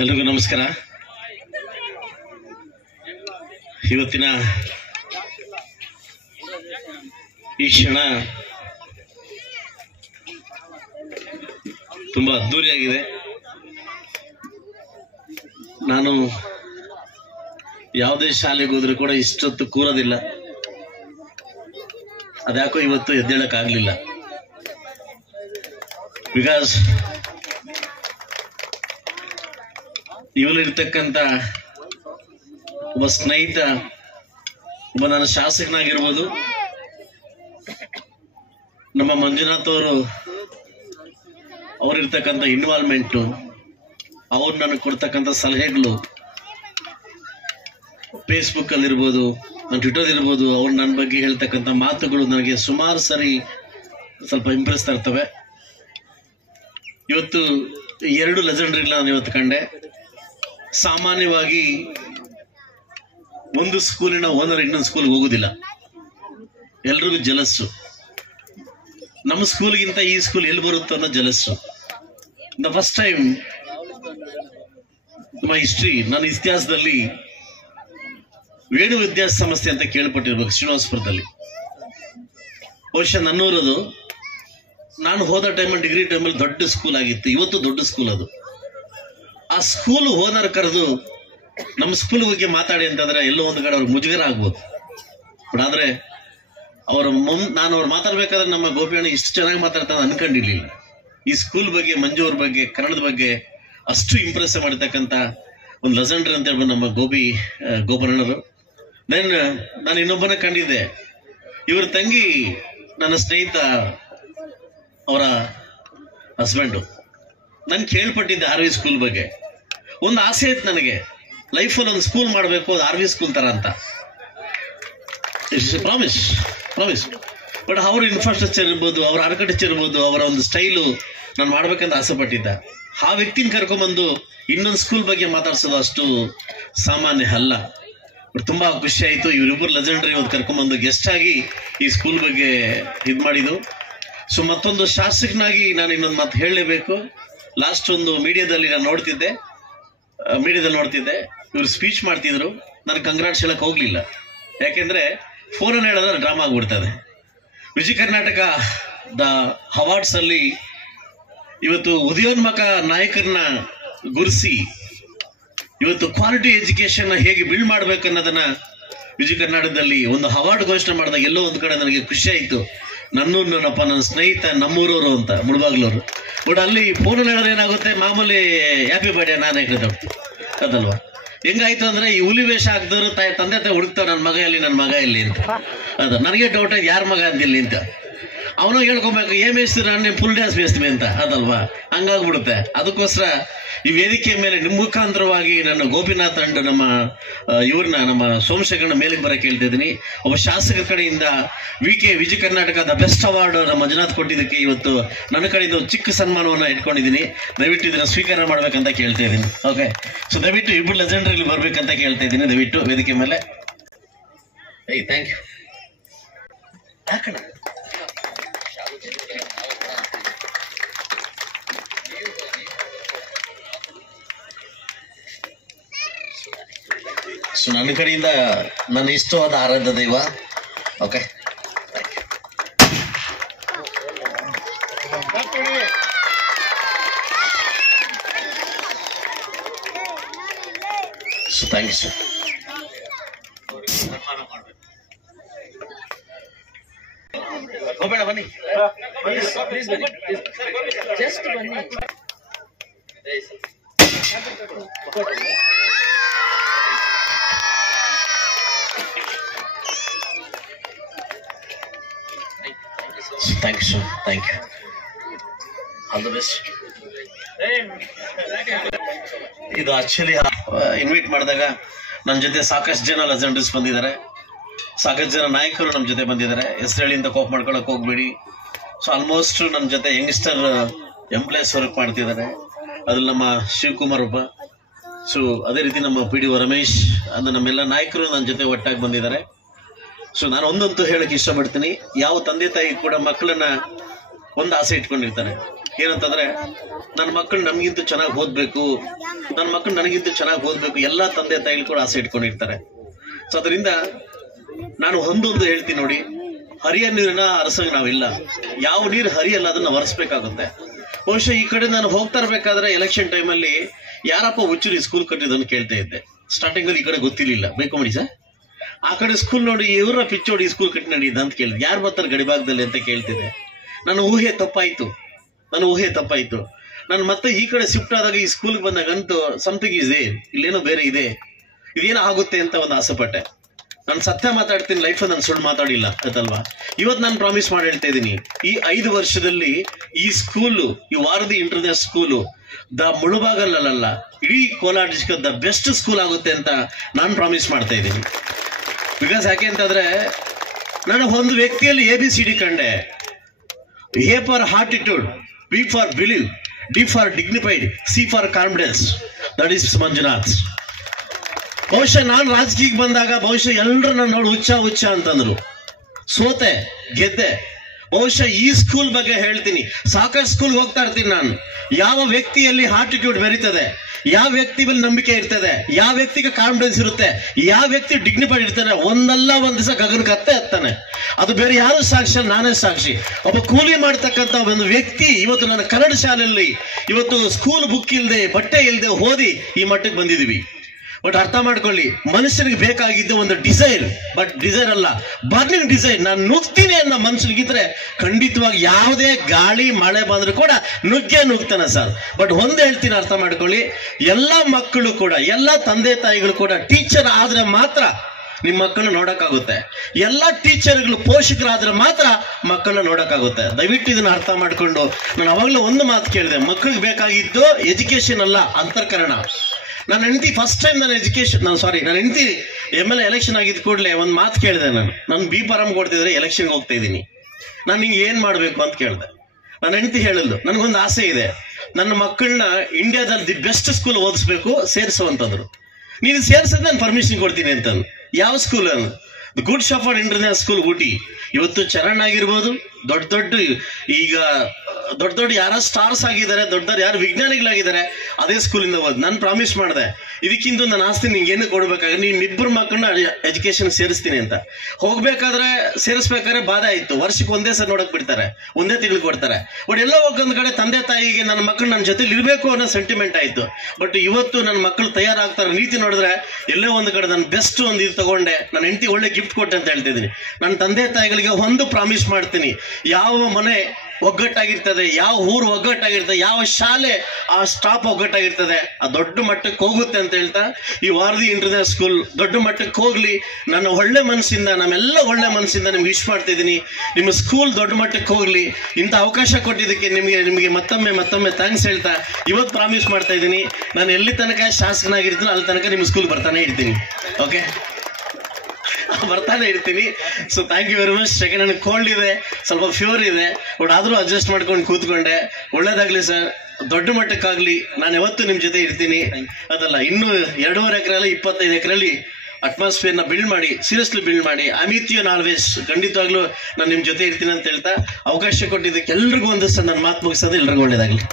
ಎಲ್ರಿಗೂ ನಮಸ್ಕಾರ. ಇವತ್ತಿನ ಈ ಕ್ಷಣ ತುಂಬಾ ಅದ್ದೂರಿಯಾಗಿದೆ. ನಾನು ಯಾವುದೇ ಶಾಲೆಗೆ ಹೋದ್ರೂ ಕೂಡ ಇಷ್ಟೊತ್ತು ಕೂರೋದಿಲ್ಲ. ಅದ್ಯಾಕೋ ಇವತ್ತು ಎದ್ದೇಳಕ್ಕಾಗ್ಲಿಲ್ಲ. ಬಿಕಾಸ್ ಇವಳಿರ್ತಕ್ಕಂಥ ಒಬ್ಬ ಸ್ನೇಹಿತ, ಒಬ್ಬ ನನ್ನ ಶಾಸಕನಾಗಿರ್ಬೋದು, ನಮ್ಮ ಮಂಜುನಾಥ್ ಅವರಿರ್ತಕ್ಕಂಥ ಇನ್ವಾಲ್ವ್ಮೆಂಟು, ಅವ್ರು ನನಗೆ ಕೊಡ್ತಕ್ಕಂಥ ಸಲಹೆಗಳು ಫೇಸ್ಬುಕ್ ಅಲ್ಲಿ ಇರ್ಬೋದು, ನನ್ನ ಟ್ವಿಟರ್ ಇರ್ಬೋದು, ಅವ್ರು ನನ್ನ ಬಗ್ಗೆ ಹೇಳ್ತಕ್ಕಂಥ ಮಾತುಗಳು ನನಗೆ ಸುಮಾರು ಸರಿ ಸ್ವಲ್ಪ ಇಂಪ್ರೆಸ್ ತರ್ತವೆ. ಇವತ್ತು 2 ಲೆಜೆಂಡ್ರಿಗಳನ್ನ ನಾನು ಇವತ್ತು ಕಂಡೆ. ಸಾಮಾನ್ಯವಾಗಿ ಒಂದು ಸ್ಕೂಲಿನ ಓನರ್ ಇನ್ನೊಂದು ಸ್ಕೂಲ್ಗೆ ಹೋಗುದಿಲ್ಲ, ಎಲ್ರಿಗೂ ಜಲಸ್ಸು. ನಮ್ಮ ಸ್ಕೂಲ್ಗಿಂತ ಈ ಸ್ಕೂಲ್ ಎಲ್ಲಿ ಬರುತ್ತೋ ಅನ್ನೋ ಜಲಸ್ಸು. ದ ಫಸ್ಟ್ ಟೈಮ್ ನಮ್ಮ ಹಿಸ್ಟ್ರಿ, ನನ್ನ ಇತಿಹಾಸದಲ್ಲಿ ವೇಣು ವಿದ್ಯಾಸಂಸ್ಥೆ ಅಂತ ಕೇಳ್ಪಟ್ಟಿರ್ಬೇಕು ಶ್ರೀನಿವಾಸಪುರದಲ್ಲಿ. ಬಹುಶಃ ನನ್ನೂರದು. ನಾನು ಹೋದ ಟೈಮಲ್ಲಿ ಡಿಗ್ರಿ ಟೈಮಲ್ಲಿ ದೊಡ್ಡ ಸ್ಕೂಲ್ ಆಗಿತ್ತು. ಇವತ್ತು ದೊಡ್ಡ ಸ್ಕೂಲ್ ಅದು. ಆ ಸ್ಕೂಲ್ ಓನರ್ ಕರೆದು ನಮ್ಮ ಸ್ಕೂಲ್ ಬಗ್ಗೆ ಮಾತಾಡಿ ಅಂತಂದ್ರೆ ಎಲ್ಲೋ ಒಂದು ಕಡೆ ಅವ್ರಿಗೆ ಮುಜುಗರ ಆಗ್ಬೋದು. ಬಟ್ ಆದ್ರೆ ನಾನು ಅವ್ರು ಮಾತಾಡ್ಬೇಕಾದ್ರೆ ನಮ್ಮ ಗೋಪಿಯಣ್ಣ ಇಷ್ಟು ಚೆನ್ನಾಗಿ ಮಾತಾಡ್ತಾನೆ ಅನ್ಕೊಂಡಿರ್ಲಿಲ್ಲ. ಈ ಸ್ಕೂಲ್ ಬಗ್ಗೆ, ಮಂಜು ಅವ್ರ ಬಗ್ಗೆ, ಕನ್ನಡದ ಬಗ್ಗೆ ಅಷ್ಟು ಇಂಪ್ರೆಸ್ ಮಾಡಿರ್ತಕ್ಕಂಥ ಒಂದು ಲೆಜೆಂಡ್ರಿ ಅಂತ ಹೇಳ್ಬೋದು ನಮ್ಮ ಗೋಪಣ್ಣವರು. ನಾನು ಇನ್ನೊಬ್ಬನ ಕಂಡಿದ್ದೆ. ಇವ್ರ ತಂಗಿ ನನ್ನ ಸ್ನೇಹಿತ ಅವರ ಹಸ್ಬೆಂಡು. ನಾನು ಕೇಳ್ಪಟ್ಟಿದ್ದೆ RV ಸ್ಕೂಲ್ ಬಗ್ಗೆ. ಒಂದು ಆಸೆ ಇತ್ತು ನನಗೆ, ಲೈಫಲ್ಲಿ ಒಂದು ಸ್ಕೂಲ್ ಮಾಡಬೇಕು, ಅದು RV ಸ್ಕೂಲ್ ತರ ಅಂತ. ಪ್ರಾಮಿಸ್. ಬಟ್ ಅವ್ರ ಇನ್ಫ್ರಾಸ್ಟ್ರಕ್ಚರ್ ಇರ್ಬೋದು, ಅವ್ರ ಆರ್ಕಿಟೆಕ್ಚರ್ ಇರ್ಬೋದು, ಅವರ ಒಂದು ಸ್ಟೈಲು ನಾನು ಮಾಡ್ಬೇಕಂತ ಆಸೆ ಪಟ್ಟಿದ್ದ. ಆ ವ್ಯಕ್ತಿನ ಕರ್ಕೊಂಡ್ಬಂದು ಇನ್ನೊಂದು ಸ್ಕೂಲ್ ಬಗ್ಗೆ ಮಾತಾಡ್ಸೋದು ಅಷ್ಟು ಸಾಮಾನ್ಯ ಅಲ್ಲ. ಬಟ್ ತುಂಬಾ ಖುಷಿ ಆಯ್ತು. ಇವರಿಬ್ಬರು ಲೆಜೆಂಡ್ರಿ ಇವತ್ತು ಕರ್ಕೊಂಡ್ಬಂದು ಗೆಸ್ಟ್ ಆಗಿ ಈ ಸ್ಕೂಲ್ ಬಗ್ಗೆ ಇದು ಮಾಡಿದ್ದು. ಸೊ ಮತ್ತೊಂದು ಶಾಸಕನಾಗಿ ನಾನು ಇನ್ನೊಂದು ಮಾತು ಹೇಳಲೇಬೇಕು. ಲಾಸ್ಟ್ ಒಂದು ಮೀಡಿಯಾದಲ್ಲಿ ನಾನು ನೋಡ್ತಿದ್ದೆ, ಇವ್ರು ಸ್ಪೀಚ್ ಮಾಡ್ತಿದ್ರು. ನಾನು ಕಂಗ್ರಾಟ್ಸ್ ಹೇಳಕ್ ಹೋಗ್ಲಿಲ್ಲ, ಯಾಕೆಂದ್ರೆ ಫೋನ್ ಹೇಳಿದ್ರೆ ಡ್ರಾಮಾ ಆಗ್ಬಿಡ್ತದೆ. ವಿಜಯ ಕರ್ನಾಟಕ ದ ಅವಾರ್ಡ್ಸ್ ಅಲ್ಲಿ ಇವತ್ತು ಉದಯೋನ್ಮುಖ ನಾಯಕರನ್ನ ಗುರುಸಿ ಇವತ್ತು ಕ್ವಾಲಿಟಿ ಎಜುಕೇಶನ್ ಹೇಗೆ ಬಿಲ್ಡ್ ಮಾಡ್ಬೇಕು ಅನ್ನೋದನ್ನ ವಿಜಯ ಕರ್ನಾಟಕದಲ್ಲಿ ಒಂದು ಅವಾರ್ಡ್ ಘೋಷಣೆ ಮಾಡಿದಾಗ ಎಲ್ಲೋ ಒಂದು ಕಡೆ ನನಗೆ ಖುಷಿ ಆಯ್ತು. ನನ್ನಪ್ಪ ನನ್ನ ಸ್ನೇಹಿತ ನಮ್ಮೂರವರು ಅಂತ, ಮುಳಬಾಗ್ಲವರು. ಬಟ್ ಅಲ್ಲಿ ಫೋನ್ ಹೇಳಿದ್ರೆ ಏನಾಗುತ್ತೆ, ಮಾಮೂಲಿ ಹ್ಯಾಪಿ ಬರ್ಡೇ ನಾನೇ ಹೇಳ್ತೇವೆ ಅದಲ್ವಾ. ಹೆಂಗಾಯ್ತು ಅಂದ್ರೆ ಈ ಹುಲಿ ವೇಷ ಹಾಕಿದವರು ತಂದೆ ತಾಯಿ ಹುಡುಕ್ತಾವ, ನನ್ನ ಮಗ ಎಲ್ಲಿ ಅಂತ. ಅದ ನನಗೆ ಡೌಟ್ ಆಯ್ತು, ಯಾರ ಮಗ ಅಂದಿಲ್ಲಿ ಅಂತ. ಅವನು ಹೇಳ್ಕೊಬೇಕು, ಏನ್ ಬೇಯಿಸ್ತೀರ, ನೀವು ಫುಲ್ ಡ್ಯಾನ್ಸ್ ಬೇಯಿಸ್ತೀವಿ ಅಂತ, ಅದಲ್ವಾ. ಹಂಗಾಗ್ಬಿಡುತ್ತೆ. ಅದಕ್ಕೋಸ್ಕರ ಈ ವೇದಿಕೆ ಮೇಲೆ ನಿಮ್ಮ ಮುಖಾಂತರವಾಗಿ ನನ್ನ ಗೋಪಿನಾಥ್ ಅಂಡ್ ನಮ್ಮ ಸೋಮಶೇಖರನ ಮೇಲಿಗೆ ಬರಕ್ಕೆ ಹೇಳ್ತಾ ಇದ್ದೀನಿ. ಒಬ್ಬ ಶಾಸಕರ ಕಡೆಯಿಂದ Vijaya Karnataka the best award ನಮ್ಮ ಮಂಜುನಾಥ್ ಕೊಟ್ಟಿದ್ದಕ್ಕೆ ಇವತ್ತು ನನ್ನ ಕಡೆಯಿಂದ ಚಿಕ್ಕ ಸನ್ಮಾನವನ್ನ ಇಟ್ಕೊಂಡಿದ್ದೀನಿ. ದಯವಿಟ್ಟು ಇದನ್ನ ಸ್ವೀಕಾರ ಮಾಡ್ಬೇಕಂತ ಕೇಳ್ತಾ ಇದ್ದೀನಿ. ಓಕೆ, ಸೊ ದಯವಿಟ್ಟು ಇಬ್ಬರು ಲೆಜೆಂಡ್ರಿ ಬರ್ಬೇಕಂತ ಕೇಳ್ತಾ ಇದ್ದೀನಿ. ದಯವಿಟ್ಟು ವೇದಿಕೆ ಮೇಲೆ. Thank you. ಸೊ ನನ್ನ ಕಡೆಯಿಂದ ನನ್ನ ಇಷ್ಟವಾದ ಆರಾಧ್ಯ ದೈವ. Okay, so thank you sir. ಹೋಗೋಣ ಬನ್ನಿ, ಪ್ಲೀಸ್ ಬನ್ನಿ, ಜಸ್ಟ್ ಬನ್ನಿ. Thank you sir, thank you. All the best. ಇದು ಆಕ್ಚುಲಿ ಇನ್ವೈಟ್ ಮಾಡಿದಾಗ ನನ್ನ ಜೊತೆ ಸಾಕಷ್ಟು ಜನ ಲೆಜೆಂಡರ್ಸ್ ಬಂದಿದ್ದಾರೆ, ಸಾಕಷ್ಟು ಜನ ನಾಯಕರು ನಮ್ಮ ಜೊತೆ ಬಂದಿದ್ದಾರೆ. ಹೆಸರೇಳಿಂದ ಕೋಪ್ ಮಾಡ್ಕೊಳಕ್ ಹೋಗ್ಬೇಡಿ. ಸೊ ಆಲ್ಮೋಸ್ಟ್ ನನ್ನ ಜೊತೆ ಯಂಗ್ಸ್ಟರ್ ಎಂಪ್ಲಾಯ್ಸ್ ವರ್ಕ್ ಮಾಡ್ತಿದ್ದಾರೆ. ಅದ್ರಲ್ಲಿ ನಮ್ಮ ಶಿವಕುಮಾರ್ ಒಬ್ಬ. ಸೊ ಅದೇ ರೀತಿ ನಮ್ಮ PDO ರಮೇಶ್, ಅದು ನಮ್ಮೆಲ್ಲ ನಾಯಕರು ನನ್ನ ಜೊತೆ ಒಟ್ಟಾಗಿ ಬಂದಿದ್ದಾರೆ. ಸೊ ನಾನು ಒಂದಂತೂ ಹೇಳಕ್ ಇಷ್ಟಪಡ್ತೀನಿ, ಯಾವ ತಂದೆ ತಾಯಿ ಕೂಡ ಮಕ್ಕಳನ್ನ ಒಂದು ಆಸೆ ಇಟ್ಕೊಂಡಿರ್ತಾರೆ. ಏನಂತಂದ್ರೆ ನನ್ನ ಮಕ್ಕಳು ನಮಗಿಂತ ಚೆನ್ನಾಗಿ ಓದ್ಬೇಕು, ನನ್ನ ಮಕ್ಕಳು ನನಗಿಂತ ಚೆನ್ನಾಗಿ ಓದ್ಬೇಕು, ಎಲ್ಲಾ ತಂದೆ ತಾಯಿಗಳು ಕೂಡ ಆಸೆ ಇಟ್ಕೊಂಡಿರ್ತಾರೆ. ಸೊ ಅದರಿಂದ ನಾನು ಒಂದೊಂದು ಹೇಳ್ತೀನಿ ನೋಡಿ, ಹರಿಯ ನೀರಿನ ಅರಸಂಗ್ ನಾವಿಲ್ಲ. ಯಾವ ನೀರು ಹರಿಯಲ್ಲ ಅದನ್ನ ಒರೆಸ್ಬೇಕಾಗುತ್ತೆ. ಬಹುಶಃ ಈ ಕಡೆ ನಾನು ಹೋಗ್ತಾ ಇರ್ಬೇಕಾದ್ರೆ ಎಲೆಕ್ಷನ್ ಟೈಮಲ್ಲಿ ಯಾರಪ್ಪ ಹುಚ್ಚುರಿ ಸ್ಕೂಲ್ ಕಟ್ಟಿದ್ದನ್ನು ಕೇಳ್ತಾ ಇದ್ದೆ. ಸ್ಟಾರ್ಟಿಂಗ್ ಅಲ್ಲಿ ಈ ಕಡೆ ಗೊತ್ತಿರ್ಲಿಲ್ಲ, ಬೇಕು ಮಾಡಿ ಸರ್. ಆ ಕಡೆ ಸ್ಕೂಲ್ ನೋಡಿ ಇವರ ಪಿಚ್ಚೋಡಿ ಸ್ಕೂಲ್ ಕಟ್ಟಿ ನಡೀದ ಅಂತ ಕೇಳಿದೆ. ಯಾರು ಬರ್ತಾರೆ ಗಡಿಭಾಗದಲ್ಲಿ ಅಂತ ಕೇಳ್ತಿದ್ದೆ. ನನ್ನ ಊಹೆ ತಪ್ಪಾಯ್ತು. ನಾನು ಮತ್ತೆ ಈ ಕಡೆ ಶಿಫ್ಟ್ ಆದಾಗ ಈ ಸ್ಕೂಲ್ಗೆ ಬಂದಾಗಂತೂ ಸಮಥಿಂಗ್ ಇದೆ, ಇಲ್ಲೇನೋ ಬೇರೆ ಇದೆ, ಇದೇನೋ ಆಗುತ್ತೆ ಅಂತ ಒಂದು ಆಸೆ ಪಟ್ಟೆ. ನಾನು ಸತ್ಯ ಮಾತಾಡ್ತೀನಿ, ಲೈಫ್ ನಾನು ಸುಳ್ಳು ಮಾತಾಡಿಲ್ಲ ಆಯ್ತಲ್ವಾ. ಇವತ್ತು ನಾನು ಪ್ರಾಮಿಸ್ ಮಾಡಿ ಹೇಳ್ತಾ ಇದ್ದೀನಿ, ಈ 5 ವರ್ಷದಲ್ಲಿ ಈ ಸ್ಕೂಲು, ಈ ವಾರದಿ ಇಂಟರ್ನ್ಯಾಷನಲ್ ಸ್ಕೂಲು ಮುಳುಬಾಗಲ್ಲ, ಇಡೀ Kolar district the best school ಆಗುತ್ತೆ ಅಂತ ನಾನು ಪ್ರಾಮಿಸ್ ಮಾಡ್ತಾ ಇದ್ದೀನಿ. ಬಿಕಾಸ್ ಯಾಕೆ ಅಂತಂದ್ರೆ ನಾನು ಒಂದು ವ್ಯಕ್ತಿಯಲ್ಲಿ ABCD ಕಂಡೆ. A for attitude, B for belief, D for dignified, C for confidence. That is Manjunath. ಬಹುಶಃ ನಾನು ರಾಜಕೀಯಕ್ಕೆ ಬಂದಾಗ ಬಹುಶಃ ಎಲ್ಲರೂ ನನ್ನ ನೋಡಿ ಹುಚ್ಚ ಅಂತಂದ್ರು. ಸೋತೆ, ಗೆದ್ದೆ. ಬಹುಶಃ ಈ ಸ್ಕೂಲ್ ಬಗ್ಗೆ ಹೇಳ್ತೀನಿ, ಸಾಕಷ್ಟು ಸ್ಕೂಲ್ ಹೋಗ್ತಾ ಇರ್ತೀನಿ ನಾನು. ಯಾವ ವ್ಯಕ್ತಿಯಲ್ಲಿ ಆಟಿಟ್ಯೂಡ್ ಬೆರೀತದೆ, ಯಾವ ವ್ಯಕ್ತಿ ಮೇಲೆ ನಂಬಿಕೆ ಇರ್ತದೆ, ಯಾವ ವ್ಯಕ್ತಿಗೆ ಕಾನ್ಫಿಡೆನ್ಸ್ ಇರುತ್ತೆ, ಯಾವ ವ್ಯಕ್ತಿ ಡಿಗ್ನಿಫೈಡ್ ಇರ್ತಾನೆ, ಒಂದಲ್ಲ ಒಂದ್ ದಿವಸ ಗಗನಕ್ಕೆ ಹತ್ತಾನೆ. ಅದು ಬೇರೆ ಯಾರು ಸಾಕ್ಷಿ ಅಲ್ಲ, ನಾನೇ ಸಾಕ್ಷಿ. ಒಬ್ಬ ಕೂಲಿ ಮಾಡ್ತಕ್ಕಂಥ ಒಂದು ವ್ಯಕ್ತಿ ಇವತ್ತು ನನ್ನ ಕನ್ನಡ ಶಾಲೆಯಲ್ಲಿ ಇವತ್ತು ಸ್ಕೂಲ್ ಬುಕ್ ಇಲ್ಲದೆ, ಬಟ್ಟೆ ಇಲ್ಲದೆ ಓದಿ ಈ ಮಟ್ಟಕ್ಕೆ ಬಂದಿದೀವಿ. ಬಟ್ ಅರ್ಥ ಮಾಡ್ಕೊಳ್ಳಿ, ಮನುಷ್ಯನಿಗೆ ಬೇಕಾಗಿದ್ದ ಒಂದು ಡಿಸೈರ್, ಬಟ್ ಡಿಸೈರ್ ಅಲ್ಲ, ಬರ್ನಿಂಗ್ ಡಿಸೈರ್. ನಾನು ನುಗ್ತೀನಿ ಅನ್ನೋ ಮನುಷ್ಯನಿಗಿದ್ರೆ ಖಂಡಿತವಾಗಿ ಯಾವುದೇ ಗಾಳಿ ಮಳೆ ಬಂದ್ರು ಕೂಡ ನುಗ್ತಾನೆ ಸರ್. ಬಟ್ ಒಂದ್ ಹೇಳ್ತೀನಿ, ಅರ್ಥ ಮಾಡ್ಕೊಳ್ಳಿ, ಎಲ್ಲಾ ಮಕ್ಕಳು ಕೂಡ, ಎಲ್ಲಾ ತಂದೆ ತಾಯಿಗಳು ಕೂಡ ಟೀಚರ್ ಆದ್ರೆ ಮಾತ್ರ ನಿಮ್ಮ ಮಕ್ಕಳನ್ನ ನೋಡಕ್ಕಾಗುತ್ತೆ. ಎಲ್ಲಾ ಟೀಚರ್ಗಳು ಪೋಷಕರಾದ್ರೆ ಮಾತ್ರ ಮಕ್ಕಳನ್ನ ನೋಡಕ್ಕಾಗುತ್ತೆ. ದಯವಿಟ್ಟು ಇದನ್ನ ಅರ್ಥ ಮಾಡ್ಕೊಂಡು, ನಾನು ಅವಾಗಲೂ ಒಂದು ಮಾತು ಕೇಳಿದೆ, ಮಕ್ಕಳಿಗೆ ಬೇಕಾಗಿದ್ದು ಎಜುಕೇಶನ್ ಅಲ್ಲ, ಅಂತರ್ಕರಣ. ನನ್ನ ಹೆಂಡತಿ ಫಸ್ಟ್ ಟೈಮ್ ನನ್ನ ಹೆಂಡತಿ MLA ಎಲೆಕ್ಷನ್ ಆಗಿದ್ ಕೂಡಲೇ ಒಂದು ಮಾತು ಕೇಳಿದೆ. ನಾನು B ಫಾರಂ ಕೊಡ್ತಿದ್ರೆ ಎಲೆಕ್ಷನ್ಗೆ ಹೋಗ್ತಾ ಇದ್ದೀನಿ, ನಾನು ನಿಂಗೆ ಏನ್ ಮಾಡ್ಬೇಕು ಅಂತ ಕೇಳಿದೆ. ನನ್ನ ಹೆಂಡತಿ ಹೇಳಿದ್ಲು, ನನಗೊಂದು ಆಸೆ ಇದೆ, ನನ್ನ ಮಕ್ಕಳನ್ನ ಇಂಡಿಯಾದಲ್ಲಿ ದಿ ಬೆಸ್ಟ್ ಸ್ಕೂಲ್ ಓದಿಸ್ಬೇಕು, ಸೇರಿಸುವಂತಂದ್ರು. ನೀನು ಸೇರ್ಸದ್ ನಾನು ಪರ್ಮಿಷನ್ ಕೊಡ್ತೀನಿ ಅಂತಂದು. ಯಾವ school? Good shepherd international school, Ooty. ಇವತ್ತು ಚರಣ್ ಆಗಿರ್ಬೋದು, ದೊಡ್ಡ ಯಾರ ಸ್ಟಾರ್ಸ್ ಆಗಿದ್ದಾರೆ, ದೊಡ್ಡವ್ರು ಯಾರು ವಿಜ್ಞಾನಿಗಳಾಗಿದ್ದಾರೆ, ಅದೇ ಸ್ಕೂಲಿಂದ ಓದ್. ನಾನು ಪ್ರಾಮಿಸ್ ಮಾಡಿದೆ, ಇದಕ್ಕಿಂತ ನನ್ನ ಆಸ್ತಿ ನಿಂಗೆ ಏನು ಕೊಡ್ಬೇಕಾಗ ನೀನ್ ಇಬ್ಬರು ಮಕ್ಕಳನ್ನ ಎಜುಕೇಶನ್ ಸೇರಿಸ್ತೀನಿ ಅಂತ. ಹೋಗ್ಬೇಕಾದ್ರೆ ಸೇರಿಸ್ಬೇಕಾದ್ರೆ ಬಾಧೆ ಆಯ್ತು. ವರ್ಷಕ್ಕೆ ಒಂದೇ ಸರ್ ನೋಡಕ್ ಬಿಡ್ತಾರೆ, ಒಂದೇ ತಿಂಗಳು ಕೊಡ್ತಾರೆ. ಬಟ್ ಎಲ್ಲ ಹೋಗೊಂದ್ ಕಡೆ ತಂದೆ ತಾಯಿಗೆ ನನ್ನ ಮಕ್ಕಳು ನನ್ನ ಜೊತೆ ಇರ್ಬೇಕು ಅನ್ನೋ ಸೆಂಟಿಮೆಂಟ್ ಆಯ್ತು. ಬಟ್ ಇವತ್ತು ನನ್ನ ಮಕ್ಕಳು ತಯಾರಾಗ್ತಾರೆ ನೀತಿ ನೋಡಿದ್ರೆ ಎಲ್ಲೇ ಒಂದು ಕಡೆ ನಾನು ಬೆಸ್ಟ್ ಒಂದು ಇದು ತಗೊಂಡೆ, ನನ್ನ ಹೆಂಡತಿ ಒಳ್ಳೆ ಗಿಫ್ಟ್ ಕೊಟ್ಟೆ ಅಂತ ಹೇಳ್ತಿದ್ದೀನಿ. ನನ್ನ ತಂದೆ ತಾಯಿಗಳಿಗೆ ಒಂದು ಪ್ರಾಮಿಸ್ ಮಾಡ್ತೀನಿ, ಯಾವ ಮನೆ ಒಗ್ಗಟ್ಟಾಗಿರ್ತದೆ, ಯಾವ ಊರು ಒಗ್ಗಟ್ಟಾಗಿರ್ತದೆ, ಯಾವ ಶಾಲೆ ಆ ಸ್ಟಾಪ್ ಒಗ್ಗಟ್ಟಾಗಿರ್ತದೆ, ಆ ದೊಡ್ಡ ಮಟ್ಟಕ್ಕೆ ಹೋಗುತ್ತೆ ಅಂತ ಹೇಳ್ತಾ ಈ ವಾರದಿ ಇಂಟರ್ನ್ಯಾಷನಲ್ ಸ್ಕೂಲ್ ದೊಡ್ಡ ಮಟ್ಟಕ್ಕೆ ಹೋಗ್ಲಿ, ನನ್ನ ಒಳ್ಳೆ ಮನಸ್ಸಿಂದ, ನಮ್ಮೆಲ್ಲ ಒಳ್ಳೆ ಮನಸ್ಸಿಂದ ನಿಮ್ಗೆ ವಿಶ್ ಮಾಡ್ತಾ ಇದ್ದೀನಿ. ನಿಮ್ಮ ಸ್ಕೂಲ್ ದೊಡ್ಡ ಮಟ್ಟಕ್ಕೆ ಹೋಗ್ಲಿ. ಇಂಥ ಅವಕಾಶ ಕೊಟ್ಟಿದ್ದಕ್ಕೆ ನಿಮಗೆ ಮತ್ತೊಮ್ಮೆ ಥ್ಯಾಂಕ್ಸ್ ಹೇಳ್ತಾ ಇವತ್ತು ಪ್ರಾಮಿಸ್ ಮಾಡ್ತಾ ಇದ್ದೀನಿ, ನಾನು ಎಲ್ಲಿ ತನಕ ಶಾಸಕನಾಗಿರ್ತೀನಿ ಅಲ್ಲಿ ತನಕ ನಿಮ್ಮ ಸ್ಕೂಲ್ ಬರ್ತಾನೆ ಇರ್ತೀನಿ. ಓಕೆ, ಬರ್ತಾನೆ ಇರ್ತೀನಿ. So thank you very much. Second ನನಗೆ ಕೋಲ್ಡ್ ಇದೆ, ಸ್ವಲ್ಪ ಫೀವರ್ ಇದೆ, ಬಟ್ ಆದ್ರೂ ಅಡ್ಜಸ್ಟ್ ಮಾಡ್ಕೊಂಡು ಕೂತ್ಕೊಂಡೆ. ಒಳ್ಳೇದಾಗ್ಲಿ ಸರ್, ದೊಡ್ಡ ಮಟ್ಟಕ್ಕಾಗ್ಲಿ. ನಾನು ಯಾವತ್ತು ನಿಮ್ ಜೊತೆ ಇರ್ತೀನಿ. ಅದಲ್ಲ, ಇನ್ನು 2.5 ಎಕರೆ ಅಲ್ಲ, 25 ಎಕರೆಯಲ್ಲಿ ಅಟ್ಮಾಸ್ಫಿಯರ್ನ ಬಿಲ್ಡ್ ಮಾಡಿ, ಸೀರಿಯಸ್ಲಿ ಬಿಲ್ಡ್ ಮಾಡಿ, I am with you always. ಖಂಡಿತವಾಗ್ಲೂ ನಾನು ನಿಮ್ ಜೊತೆ ಇರ್ತೀನಿ ಅಂತ ಹೇಳ್ತಾ ಅವಕಾಶ ಕೊಟ್ಟಿದ್ದಕ್ಕೆ ಎಲ್ರಿಗೂ ಒಂದಿಷ್ಟು ನನ್ನ ಮಾತು ಮುಗಿಸೋದು. ಎಲ್ರಿಗೂ ಒಳ್ಳೇದಾಗ್ಲಿ.